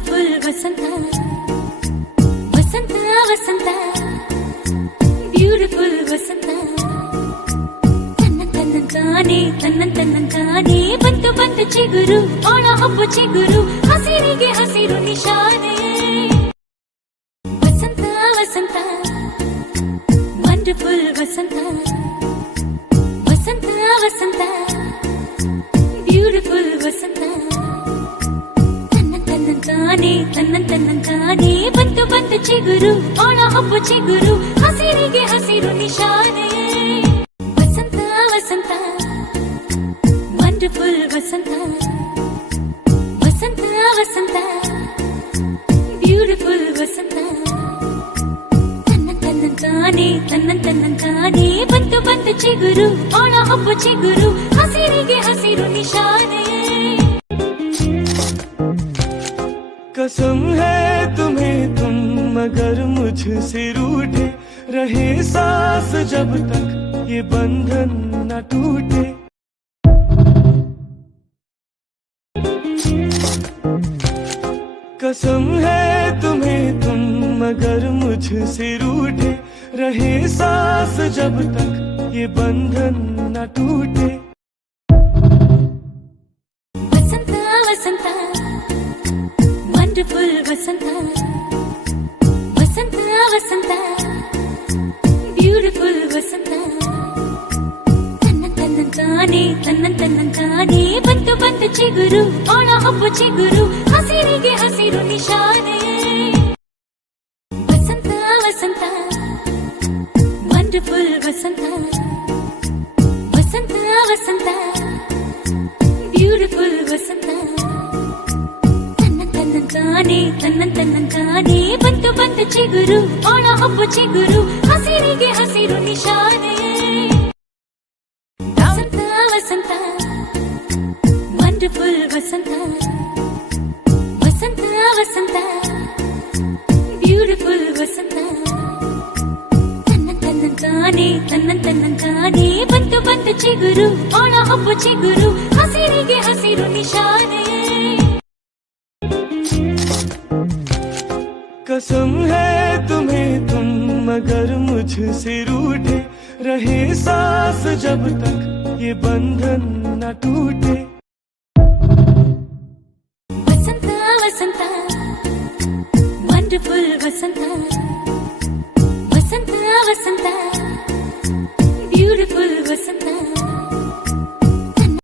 wonderful ವಸಂತ ವಸಂತ ವಸಂತ beautiful ವಸಂತ ತನ್ನಂತಾನೆ ಬಂತು ಬಂತು ಚಿಗುರು ಒಣ ಹಬ್ಬ ಚಿಗುರು ಹಸಿರಿಗೆ ಹಸಿರು ನಿಶಾನೆ ವಸಂತ ವಸಂತ ವಂಡರ್ಫುಲ್ ವಸಂತ ವಸಂತ ವಸಂತ ಬ್ಯೂಟಿಫುಲ್ ವಸಂತ ತನ್ನಂತಾನೆ ಬಂತು ಬಂತು ಚಿಗುರು ಒಣ ಹಬ್ಬ ಚಿಗುರು ಹಸಿರಿಗೆ ಹಸಿರು ನಿಶಾನೆ ವಸಂತ ವಸಂತ ವಂಡರ್ಫುಲ್ ವಸಂತ ವಸಂತ ವಸಂತ ಬ್ಯೂಟಿಫುಲ್ ವಸಂತ ತನ್ನಂತಾನೆ ಬಂತು ಬಂತು ಚಿಗುರು ಒಣ ಹಬ್ಬ ಚಿಗುರು ಹಸಿರಿಗೆ ಹಸಿರು ನಿಶಾನೆ कसम है तुम्हें तुम मगर मुझसे रूठे रहे सांस जब तक ये बंधन न टूटे कसम है तुम्हें तुम मगर मुझसे रूठे रहे सांस जब तक ये बंधन न टूटे वसंत वसंत ವಂಡರ್ಫುಲ್ ವಸಂತ ವಸಂತ ವಸಂತ ಬ್ಯೂಟಿಫುಲ್ ವಸಂತ ತನ್ನಂತಾನೆ ಬಂತು ಬಂತು ಚಿಗುರು ಒಣ ಹಬ್ಬ ಚಿಗುರು ಹಸಿರಿಗೆ ಹಸಿರು ನಿಶಾನೆ ವಸಂತ ವಸಂತ ವಂಡರ್ಫುಲ್ ವಸಂತ ವಸಂತ ವಸಂತ ಬ್ಯೂಟಿಫುಲ್ ವಸಂತ ತನ್ನಂತಾನೆ ಬಂತು ಬಂತು ಚಿಗುರು ಒಣ ಹಬ್ಬ ಚಿಗುರು ಹಸಿರಿಗೆ ಹಸಿರು ನಿಶಾನೆ ವಸಂತ ವಸಂತ ವಂಡರ್ಫುಲ್ ವಸಂತ ವಸಂತ ವಸಂತ ಬ್ಯೂಟಿಫುಲ್ ವಸಂತ ತನ್ನಂತಾನೆ ಬಂತು ಬಂತು ಚಿಗುರು ಒಣ ಹಬ್ಬ ಚಿಗುರು ಹಸಿರಿಗೆ ಹಸಿರು ನಿಶಾನೆ कसम है तुम्हें तुम मगर मुझसे रूठे रहे सांस जब तक ये बंधन न टूटे